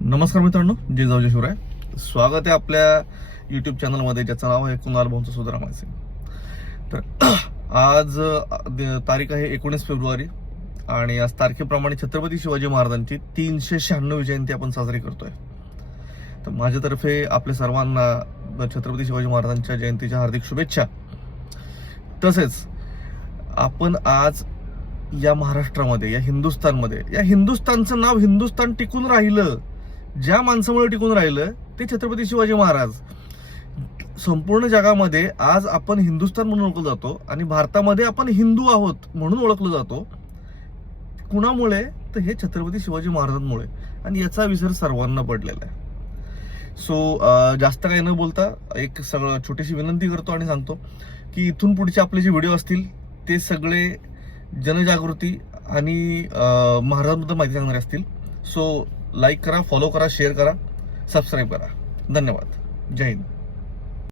नमस्कार मित्रांनो, जिजाऊ शिवराय. स्वागत आहे आपल्या युट्यूब चॅनलमध्ये, ज्याचं नाव आहे कुणाल भाऊंचं सुधारामाचे. तर आज तारीख आहे 19 फेब्रुवारी आणि आज तारखेप्रमाणे छत्रपती शिवाजी महाराजांची 396वी जयंती आपण साजरी करतोय. तर माझ्यातर्फे आपल्या सर्वांना छत्रपती शिवाजी महाराजांच्या जयंतीच्या हार्दिक शुभेच्छा. तसेच आपण आज या महाराष्ट्रामध्ये, या हिंदुस्थानचं नाव हिंदुस्थान टिकून राहिलं, ज्या माणसामुळे टिकून राहिलं ते छत्रपती शिवाजी महाराज. संपूर्ण जगामध्ये आज आपण हिंदुस्थान म्हणून ओळखलं जातो आणि भारतामध्ये आपण हिंदू आहोत म्हणून ओळखलं जातो. कुणामुळे? तर हे छत्रपती शिवाजी महाराजांमुळे, आणि याचा विसर सर्वांना पडलेला आहे. सो जास्त काही न बोलता एक छोटीशी विनंती करतो आणि सांगतो की इथून पुढचे आपले जे व्हिडिओ असतील ते सगळे जनजागृती आणि महाराजांबद्दल माहिती सांगणारे असतील. सो लाईक करा, फॉलो करा, शेअर करा, सबस्क्राईब करा. धन्यवाद. जय हिंद.